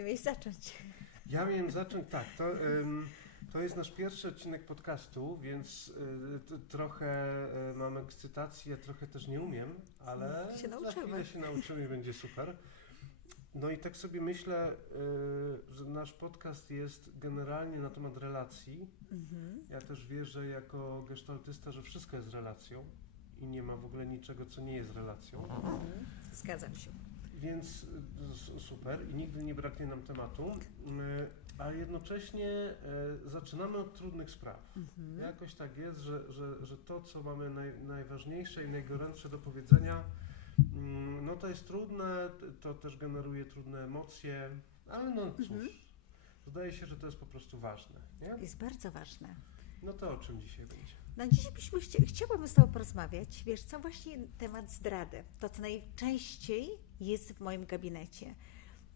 Ty miałeś zacząć. Ja miałem zacząć, tak, to, to jest nasz pierwszy odcinek podcastu, więc y, trochę y, mam ekscytację, trochę też nie umiem, ale się za chwilę się nauczymy i będzie super. No i tak sobie myślę, y, że nasz podcast jest generalnie na temat relacji. Mhm. Ja też wierzę jako gestaltysta, że wszystko jest relacją i nie ma w ogóle niczego, co nie jest relacją. Mhm. Zgadzam się. Więc y, super i nigdy nie braknie nam tematu, y, ale jednocześnie y, zaczynamy od trudnych spraw. Mhm. Jakoś tak jest, że, że, że to, co mamy naj, najważniejsze i najgorętsze do powiedzenia, mm, no to jest trudne, to też generuje trudne emocje, ale no cóż, Mhm. zdaje się, że to jest po prostu ważne, nie? Jest bardzo ważne. No to o czym dzisiaj będzie? No dzisiaj byśmy chci chciałabym z Tobą porozmawiać, wiesz co, właśnie temat zdrady. To, co najczęściej jest w moim gabinecie.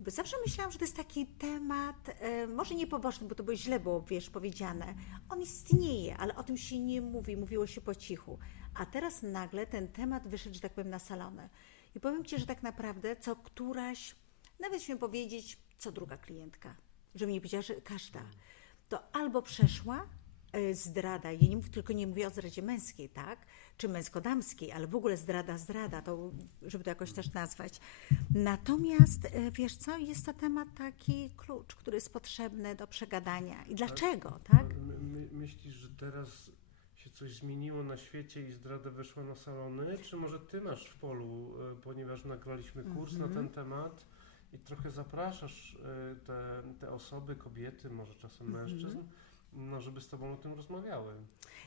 Bo zawsze myślałam, że to jest taki temat, e, może nie poboczny, bo to by źle było, wiesz, powiedziane. On istnieje, ale o tym się nie mówi, mówiło się po cichu. A teraz nagle ten temat wyszedł, że tak powiem, na salony. I powiem Ci, że tak naprawdę co któraś, nawet śmiem powiedzieć, co druga klientka, że mi nie powiedziała, że każda, to albo przeszła zdrada, ja nie tylko nie mówię o zdradzie męskiej, tak? Czy męsko-damskiej, ale w ogóle zdrada, zdrada, to żeby to jakoś też nazwać. Natomiast e, wiesz co, jest to temat taki klucz, który jest potrzebny do przegadania. I dlaczego, tak? My, my, myślisz, że teraz się coś zmieniło na świecie i zdrada weszła na salony? Czy może ty masz w polu, y, ponieważ nagraliśmy kurs na Mhm. ten temat i trochę zapraszasz te, te osoby, kobiety, może czasem Mhm. mężczyzn, no żeby z tobą o tym rozmawiały.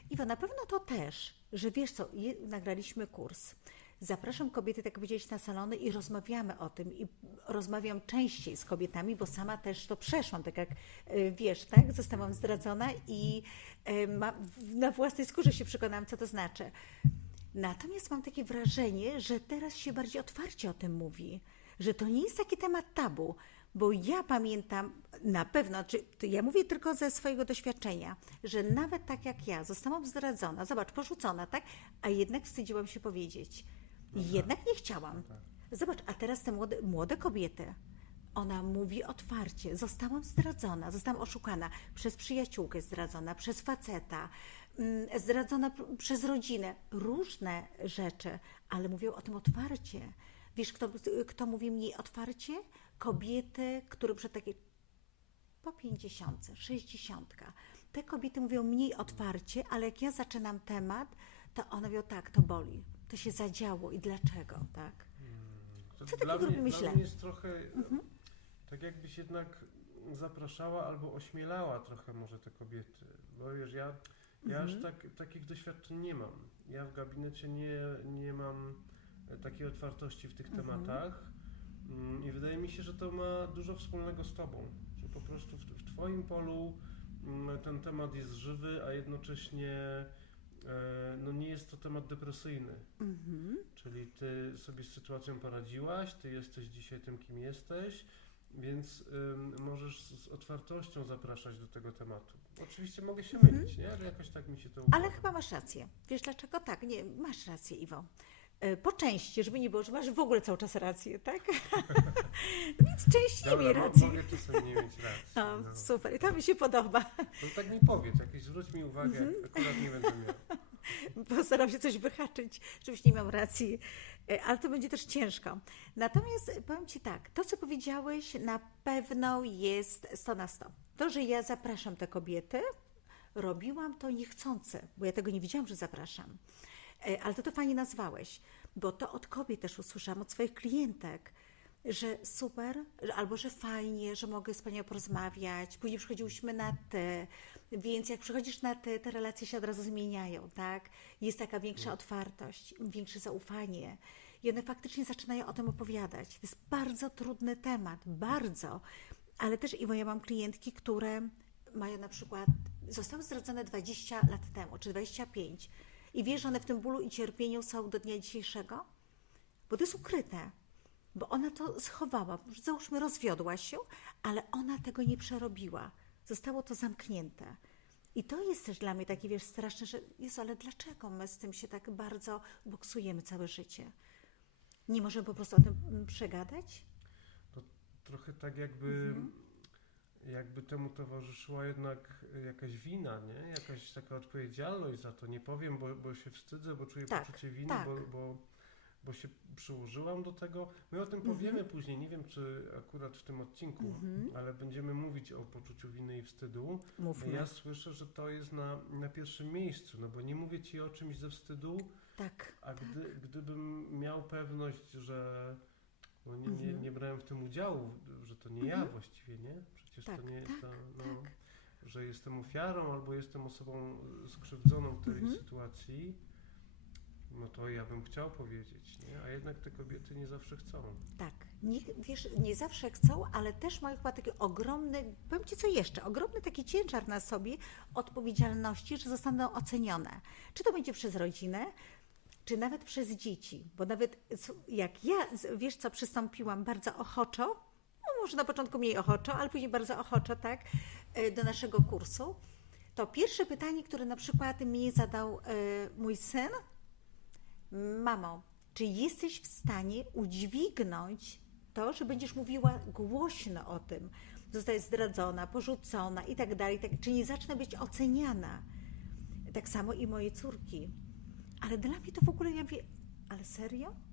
Iwo, na pewno to też, że wiesz co, je, nagraliśmy kurs. Zapraszam kobiety, tak jak powiedziałeś, na salony i rozmawiamy o tym. I rozmawiam częściej z kobietami, bo sama też to przeszłam, tak jak y, wiesz, tak? Zostałam zdradzona i y, ma, na własnej skórze się przekonałam, co to znaczy. Natomiast mam takie wrażenie, że teraz się bardziej otwarcie o tym mówi, że to nie jest taki temat tabu, bo ja pamiętam na pewno, czy ja mówię tylko ze swojego doświadczenia, że nawet tak jak ja zostałam zdradzona, zobacz, porzucona, tak? A jednak wstydziłam się powiedzieć. Jednak nie chciałam. Tak. Zobacz, a teraz te młode, młode kobiety, ona mówi otwarcie, zostałam zdradzona, zostałam oszukana przez przyjaciółkę zdradzona, przez faceta, mm, zdradzona przez rodzinę. Różne rzeczy, ale mówią o tym otwarcie. Wiesz, kto, kto mówi mniej otwarcie? Kobiety, które przed takie po 50, 60. Te kobiety mówią mniej otwarcie, ale jak ja zaczynam temat, to one mówią tak, to boli, to się zadziało i dlaczego, tak? To Co takiego mnie, myślę? Dla mnie jest trochę Mhm. tak jakbyś jednak zapraszała albo ośmielała trochę może te kobiety. Bo wiesz, ja, ja aż Mhm. tak, takich doświadczeń nie mam. Ja w gabinecie nie, nie mam e, takiej otwartości w tych Mhm. tematach. Mm, I wydaje mi się, że to ma dużo wspólnego z tobą. Że po prostu w, w twoim polu mm, ten temat jest żywy, a jednocześnie e, no nie jest to temat depresyjny. Mhm. Czyli ty sobie z sytuacją poradziłaś, ty jesteś dzisiaj tym, kim jesteś, więc ym, możesz z, otwartością zapraszać do tego tematu. Oczywiście mogę się Mhm. mylić, nie? Ale jakoś tak mi się to układa. Ale chyba masz rację. Wiesz dlaczego? Tak, nie, masz rację, Iwo. E, Po części, żeby nie było, że masz w ogóle cały czas rację, tak? Więc część nie Dobra, miej racji. mogę czasem nie mieć racji. O, No. super, i to mi się podoba. No tak mi powiedz, jakieś zwróć mi uwagę, Mhm. jak akurat nie będę miał. Postaram się coś wyhaczyć, żebyś nie miał racji, E, ale to będzie też ciężko. Natomiast powiem Ci tak, to co powiedziałeś na pewno jest 100 na 100. To, że ja zapraszam te kobiety, robiłam to niechcący, bo ja tego nie wiedziałam, że zapraszam. E, Ale to to fajnie nazwałeś, bo to od kobiet też usłyszałam, od swoich klientek, że super, albo że fajnie, że mogę z Panią porozmawiać. Później przychodziłyśmy na ty, więc jak przychodzisz na ty, te relacje się od razu zmieniają, tak? Jest taka większa otwartość, większe zaufanie. I one faktycznie zaczynają o tym opowiadać. To jest bardzo trudny temat, bardzo. Ale też, Iwo, ja mam klientki, które mają na przykład, zostały zdradzone 20 lat temu, czy 25. I wiesz, że one w tym bólu i cierpieniu są do dnia dzisiejszego? Bo to jest ukryte. Bo ona to schowała. Załóżmy, rozwiodła się, ale ona tego nie przerobiła. Zostało to zamknięte. I to jest też dla mnie takie, wiesz, straszne, że Jezu, ale dlaczego my z tym się tak bardzo boksujemy całe życie? Nie możemy po prostu o tym mm, przegadać? trochę tak jakby, Mhm. Jakby temu towarzyszyła jednak jakaś wina, nie? Jakaś taka odpowiedzialność za to. Nie powiem, bo, bo się wstydzę, bo czuję Tak, poczucie winy, tak. bo, bo, bo się przyłożyłam do tego. My o tym Mhm. powiemy później, nie wiem czy akurat w tym odcinku, Mhm. ale będziemy mówić o poczuciu winy i wstydu. Mówmy. Ja słyszę, że to jest na, na pierwszym miejscu, no bo nie mówię ci o czymś ze wstydu, Tak. a gdy, gdybym miał pewność, że no nie, nie, Mhm. nie brałem w tym udziału, że to nie ja Mhm. właściwie, nie? Przecież Tak, to nie tak, to, no, tak. że jestem ofiarą albo jestem osobą skrzywdzoną w tej Mhm. sytuacji, no to ja bym chciał powiedzieć, nie? A jednak te kobiety nie zawsze chcą. Tak. Nie, wiesz, nie zawsze chcą, ale też mają chyba taki ogromny, powiem Ci co jeszcze, ogromny taki ciężar na sobie odpowiedzialności, że zostaną ocenione. Czy to będzie przez rodzinę, czy nawet przez dzieci. Bo nawet jak ja, wiesz co, przystąpiłam bardzo ochoczo, może na początku mniej ochoczo, ale później bardzo ochoczo, tak, e, do naszego kursu, to pierwsze pytanie, które na przykład mi zadał e, mój syn, Mamo, czy jesteś w stanie udźwignąć to, że będziesz mówiła głośno o tym? Zostaje zdradzona, porzucona i tak dalej. Tak, czy nie zacznę być oceniana? Tak samo i moje córki. Ale dla mnie to w ogóle, ja mówię, ale serio?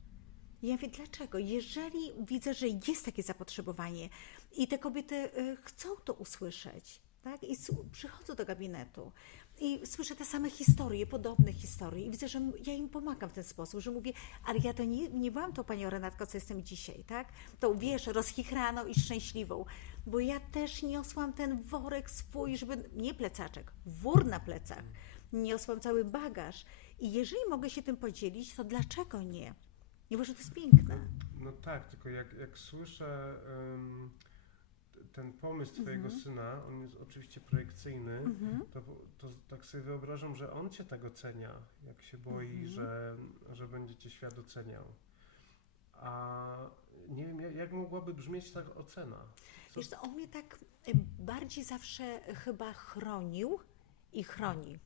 Ja mówię, dlaczego? Jeżeli widzę, że jest takie zapotrzebowanie i te kobiety y, chcą to usłyszeć, tak? I przychodzą do gabinetu i słyszę te same historie, podobne historie i widzę, że ja im pomagam w ten sposób, że mówię, ale ja to nie, nie byłam tą panią Renatką, co jestem dzisiaj, tak? Tą, wiesz, rozchichraną i szczęśliwą, bo ja też niosłam ten worek swój, żeby, nie plecaczek, wór na plecach, niosłam cały bagaż i jeżeli mogę się tym podzielić, to dlaczego nie? Nie, bo że to jest piękne. No tak, tylko jak, jak słyszę t- ten pomysł twojego Mhm. syna, on jest oczywiście projekcyjny, Mhm. to, to tak sobie wyobrażam, że on cię tak ocenia, jak się boi, Mhm. że, że będzie cię świat oceniał. A nie wiem, jak, mogłaby brzmieć ta ocena? Co, Wiesz co, on mnie tak y, bardziej zawsze chyba chronił i chroni.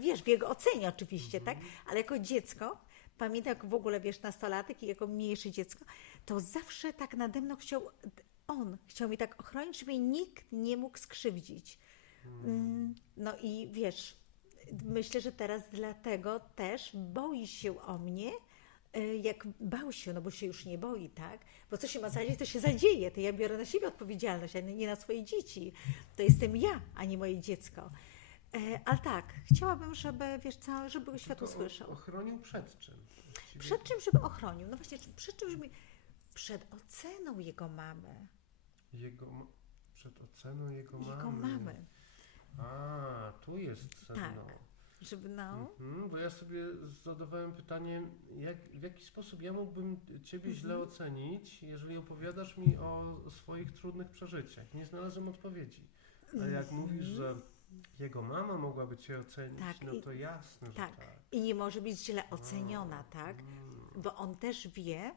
Wiesz, w jego ocenie oczywiście, tak? Ale jako dziecko, pamiętam jak w ogóle, wiesz, nastolatek i jako mniejsze dziecko, to zawsze tak nade mną chciał, on chciał mnie tak ochronić, żeby nikt nie mógł skrzywdzić. Mm, No i wiesz, myślę, że teraz dlatego też boi się o mnie, y, jak bał się, no bo się już nie boi, tak? Bo co się ma zadzieć, to się zadzieje. To ja biorę na siebie odpowiedzialność, a nie na swoje dzieci. To jestem ja, a nie moje dziecko. E, Ale tak, chciałabym, żeby, wiesz co, żeby go usłyszał. Ochronił przed czym? Właściwie? Przed czym, żeby ochronił? No właśnie, przed czym, żeby... Przed oceną jego mamy. Jego, przed oceną jego mamy. Jego mamy. A, tu jest sedno. Tak. Żeby, no... Mhm, bo ja sobie zadawałem pytanie, jak, w jaki sposób ja mógłbym Ciebie źle Mhm. ocenić, jeżeli opowiadasz mi o swoich trudnych przeżyciach. Nie znalazłem odpowiedzi. Ale jak mówisz, że jego mama mogłaby Cię ocenić. Tak, no i- to jasne, że tak. tak. I nie może być źle oceniona, A, tak? mm, bo on też wie,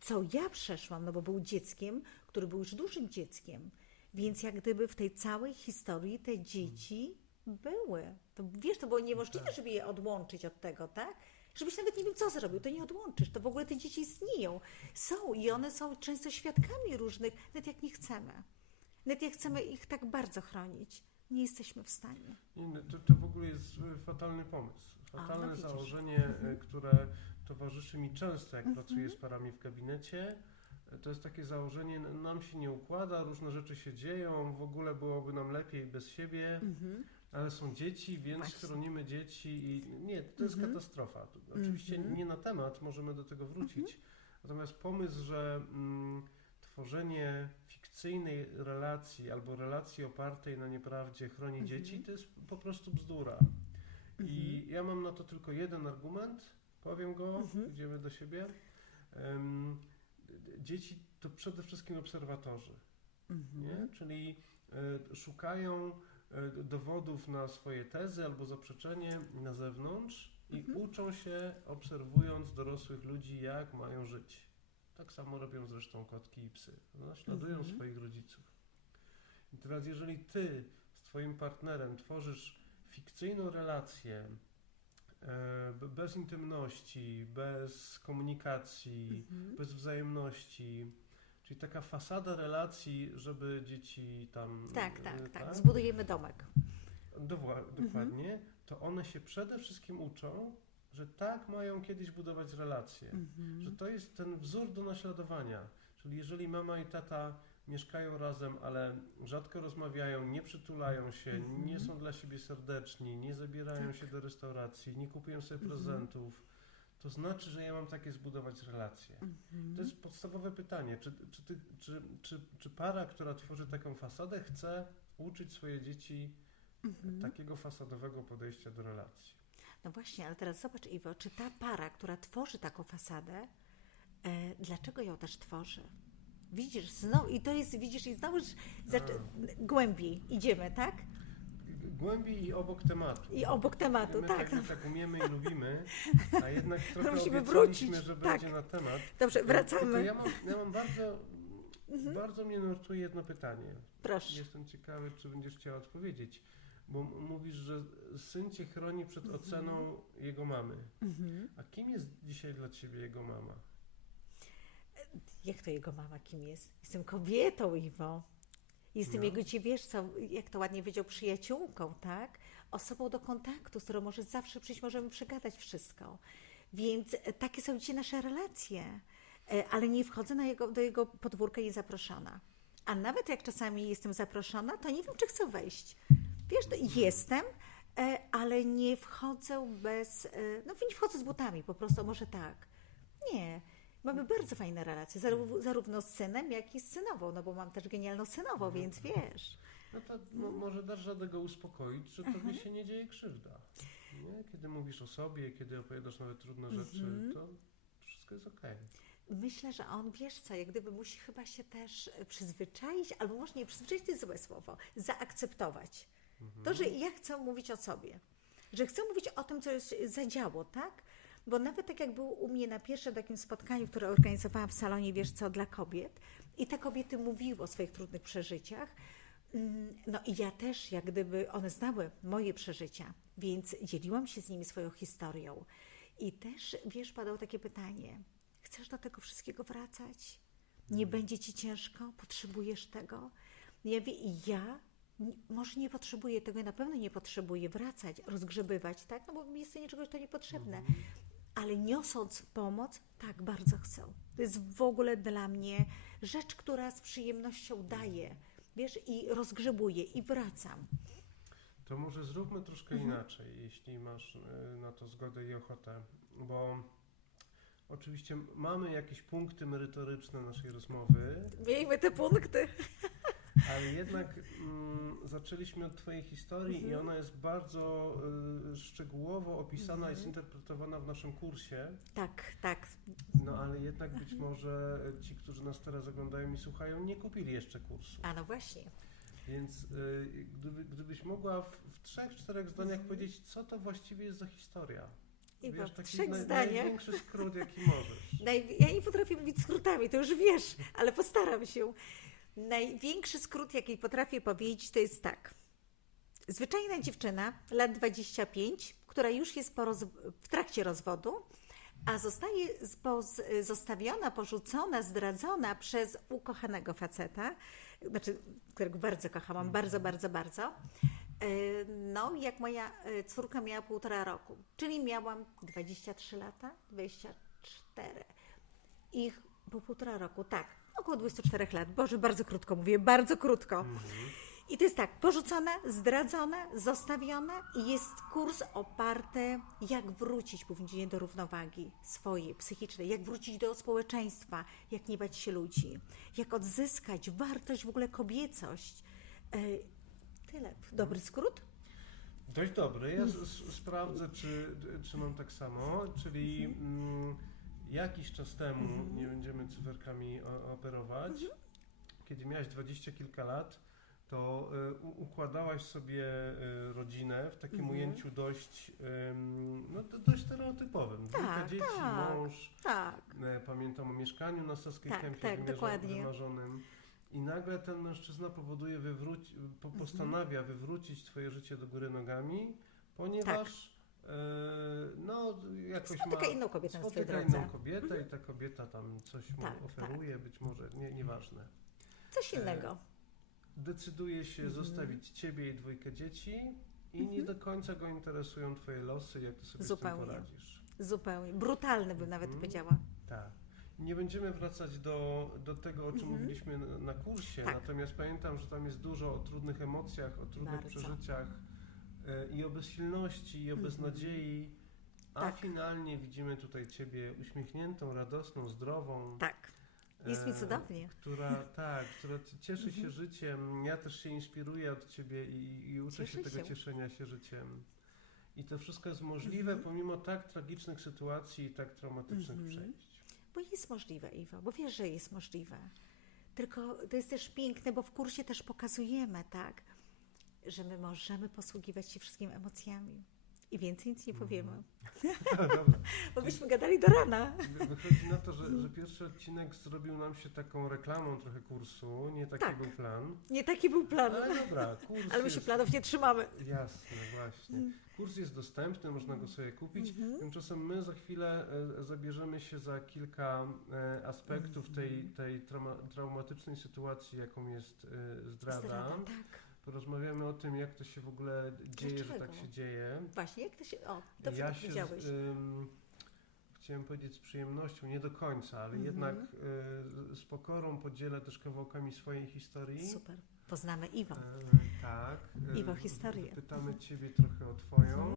co ja przeszłam, no bo był dzieckiem, który był już dużym dzieckiem. Więc jak gdyby w tej całej historii te dzieci były. To wiesz, to było niemożliwe, Tak. żeby je odłączyć od tego, tak? Żebyś nawet nie wiem, co zrobił, to nie odłączysz. To w ogóle te dzieci istnieją. Są i one są często świadkami różnych, nawet jak nie chcemy. Nawet jak chcemy ich tak bardzo chronić, nie jesteśmy w stanie. Nie, no, to, to w ogóle jest e, fatalny pomysł. no Fatalne widzisz. założenie, e, Mhm. które towarzyszy mi często, jak Mhm. pracuję z parami w gabinecie. E, To jest takie założenie, nam się nie układa, różne rzeczy się dzieją, w ogóle byłoby nam lepiej bez siebie, Mhm. ale są dzieci, więc Właśnie. chronimy dzieci i nie, to jest katastrofa. Oczywiście nie na temat, możemy do tego wrócić. Natomiast pomysł, że mm, tworzenie fikcyjnej relacji albo relacji opartej na nieprawdzie chroni Mhm. dzieci, to jest po prostu bzdura. I ja mam na to tylko jeden argument, powiem go, Mhm. idziemy do siebie. D- dzieci to przede wszystkim obserwatorzy, nie? Mhm. czyli e, szukają e, dowodów na swoje tezy albo zaprzeczenie na zewnątrz i Mhm. uczą się obserwując dorosłych ludzi, jak mają żyć. Tak samo robią zresztą kotki i psy. Naśladują Mhm. swoich rodziców. I teraz, jeżeli ty z twoim partnerem tworzysz fikcyjną relację e, be- bez intymności, bez komunikacji, Mhm. bez wzajemności, Czyli taka fasada relacji, żeby dzieci tam. Tak, e, tak, tak. Zbudujemy domek. Dowa- dokładnie. To one się przede wszystkim uczą, że tak mają kiedyś budować relacje. Mhm. Że to jest ten wzór do naśladowania. Czyli jeżeli mama i tata mieszkają razem, ale rzadko rozmawiają, nie przytulają się, Mhm. nie są dla siebie serdeczni, nie zabierają Tak. się do restauracji, nie kupują sobie Mhm. prezentów, to znaczy, że ja mam takie zbudować relacje. Mhm. To jest podstawowe pytanie. Czy, czy, ty, czy, czy, czy para, która tworzy taką fasadę, chce uczyć swoje dzieci Mhm. takiego fasadowego podejścia do relacji? No właśnie, ale teraz zobacz, Iwo, czy ta para, która tworzy taką fasadę, e, dlaczego ją też tworzy? Widzisz, znowu, i to jest, widzisz, i znowu zac- głębiej idziemy, tak? Głębiej i obok tematu. I obok tematu, My tak. tak, tak umiemy i lubimy, a jednak trochę Musimy obiecaliśmy, wrócić, że tak. będzie na temat. Dobrze, wracamy. ja mam, ja mam bardzo, Mhm. bardzo mnie nurtuje jedno pytanie. Proszę. Jestem ciekawy, czy będziesz chciała odpowiedzieć. Bo mówisz, że syn cię chroni przed oceną jego mamy. Mhm. A kim jest dzisiaj dla ciebie jego mama? Jak to jego mama kim jest? Jestem kobietą, Iwo. Jestem No. jego, co, jak to ładnie powiedział, przyjaciółką, tak? Osobą do kontaktu, z którą możesz zawsze przyjść, możemy przegadać wszystko. Więc e, takie są dzisiaj nasze relacje. E, Ale nie wchodzę na jego, do jego podwórka niezaproszona. A nawet jak czasami jestem zaproszona, to nie wiem, czy chcę wejść. Wiesz, to jestem, e, ale nie wchodzę bez, e, no nie wchodzę z butami, po prostu, może tak. Nie. Mamy bardzo fajne relacje, zaró- zarówno z synem, jak i z synową, no bo mam też genialną synową, więc wiesz. No to mo, może dasz radę go uspokoić, że tobie się nie dzieje krzywda. Nie? Kiedy mówisz o sobie, kiedy opowiadasz nawet trudne rzeczy, to wszystko jest okej. Myślę, że on, wiesz co, jak gdyby musi chyba się też przyzwyczaić, albo może nie przyzwyczaić, to jest złe słowo, zaakceptować. To, że ja chcę mówić o sobie, że chcę mówić o tym, co jest zadziało, tak? Bo nawet tak jak był u mnie na pierwszym takim spotkaniu, które organizowałam w salonie, wiesz co, dla kobiet, i te kobiety mówiły o swoich trudnych przeżyciach, mm, no i ja też, jak gdyby one znały moje przeżycia, więc dzieliłam się z nimi swoją historią. I też, wiesz, padało takie pytanie, chcesz do tego wszystkiego wracać? Nie będzie ci ciężko? Potrzebujesz tego? Ja ja może nie potrzebuję tego, ja na pewno nie potrzebuję wracać, rozgrzebywać, tak? No bo mi jest to niczego to niepotrzebne. Ale niosąc pomoc, tak, bardzo chcę. To jest w ogóle dla mnie rzecz, która z przyjemnością daje, wiesz, i rozgrzebuje, i wracam. To może zróbmy troszkę Mhm. inaczej, jeśli masz y, na to zgodę i ochotę, bo oczywiście mamy jakieś punkty merytoryczne naszej rozmowy, Miejmy te punkty. Ale jednak mm, zaczęliśmy od Twojej historii Mhm. i ona jest bardzo y, szczegółowo opisana i zinterpretowana w naszym kursie. Tak, tak. No ale jednak być może ci, którzy nas teraz oglądają i słuchają, nie kupili jeszcze kursu. A no właśnie. Więc y, gdyby, gdybyś mogła w, w trzech, czterech zdaniach powiedzieć, co to właściwie jest za historia? I Wiesz, taki trzech naj- zdaniach. Największy skrót, jaki możesz. Ja nie potrafię mówić skrótami, to już wiesz, ale postaram się. Największy skrót, jaki potrafię powiedzieć, to jest tak. Zwyczajna dziewczyna, lat 25, która już jest w trakcie rozwodu, a zostaje zostawiona, porzucona, zdradzona przez ukochanego faceta, znaczy, którego bardzo kochałam, bardzo, bardzo, bardzo. E, No, jak moja e, córka miała półtora roku, czyli miałam 23 lata, 24. Ich po półtora roku, tak, około 24 lat. Boże, bardzo krótko mówię, bardzo krótko. I to jest tak, porzucona, zdradzona, zostawiona i jest kurs oparty, jak wrócić później do równowagi swojej, psychicznej, jak wrócić do społeczeństwa, jak nie bać się ludzi, jak odzyskać wartość, w ogóle kobiecość. E, Tyle. Dobry skrót? Dość dobry. Ja sprawdzę, czy, czy mam tak samo. Czyli mm, jakiś czas temu, Mhm. nie będziemy cyferkami o, operować, kiedy miałaś dwadzieścia kilka lat, to y, układałaś sobie y, rodzinę w takim Mhm. ujęciu dość, ym, no, do- dość stereotypowym. Dwójka Tak, dzieci, tak. mąż, Tak. E, Pamiętam o mieszkaniu na Saskiej Tak, Kępie tak, dokładnie. wymarzonym. I nagle ten mężczyzna powoduje wywróci, po, Mhm. postanawia wywrócić twoje życie do góry nogami, ponieważ e, no jakoś Spotyka ma... inną kobietę na swojej Spotyka drodze. inną kobietę i ta kobieta tam coś mu Tak, oferuje, być może, nie, nieważne. Coś innego. Decyduje się Mhm. zostawić ciebie i dwójkę dzieci i nie do końca go interesują twoje losy, jak ty sobie Zupełnie. z tym poradzisz. Zupełnie. Brutalny bym nawet Mhm. powiedziała. Tak. Nie będziemy wracać do, do tego, o czym Mhm. mówiliśmy na, na kursie, Tak. natomiast pamiętam, że tam jest dużo o trudnych emocjach, o trudnych Bardzo. przeżyciach e, i o bezsilności, i o Mhm. beznadziei, a Tak. finalnie widzimy tutaj ciebie uśmiechniętą, radosną, zdrową. Tak. Jest mi e, cudownie. Która, tak, która cieszy się Mhm. życiem. Ja też się inspiruję od ciebie i, i uczę się Cieszę tego się. cieszenia się życiem. I to wszystko jest możliwe Mhm. pomimo tak tragicznych sytuacji i tak traumatycznych przejść. Bo jest możliwe, Iwo, bo wiesz, że jest możliwe. Tylko to jest też piękne, bo w kursie też pokazujemy, tak, że my możemy posługiwać się wszystkimi emocjami. I więcej nic nie powiemy. Dobra. Bo byśmy gadali do rana. Wy- Wychodzi na to, że, że pierwszy odcinek zrobił nam się taką reklamą trochę kursu. Nie taki Tak. był plan. Nie taki był plan. Ale dobra, kurs Ale my się jest... planów nie trzymamy. Jasne, właśnie. Kurs jest dostępny, można go sobie kupić. Mhm. Tymczasem my za chwilę e, zabierzemy się za kilka e, aspektów Mhm. tej, tej trauma, traumatycznej sytuacji, jaką jest e, zdrada. Zdrada, tak. Porozmawiamy o tym, jak to się w ogóle dzieje, że Dlaczego? tak się dzieje. Właśnie, jak to się... O, dobrze ja to powiedziałeś. chciałem powiedzieć z przyjemnością, nie do końca, ale Mhm. jednak y, z- pokorą podzielę też kawałkami swojej historii. Super. Poznamy Iwo. E, tak. e, Iwo historię. Pytamy Ciebie trochę o Twoją.